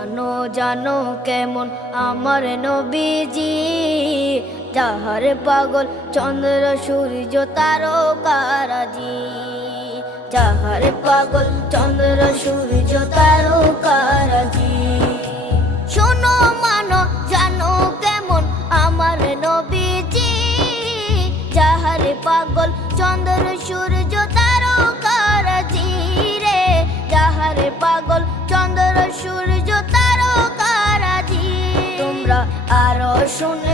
জানো জানো কেমন আমার নবীজি, যাহার পাগল চন্দ্র সূর্য তারকারাজি, যাহার পাগল চন্দ্র সূর্য তারকারাজি। শোনো মানো জানো কেমন আমার নবীজি, যাহার পাগল চন্দ্র সূর্য তারকারাজি রে, যাহার পাগল চন্দ্র সূর্য তারকারাজি। তোমরা আরো শুনে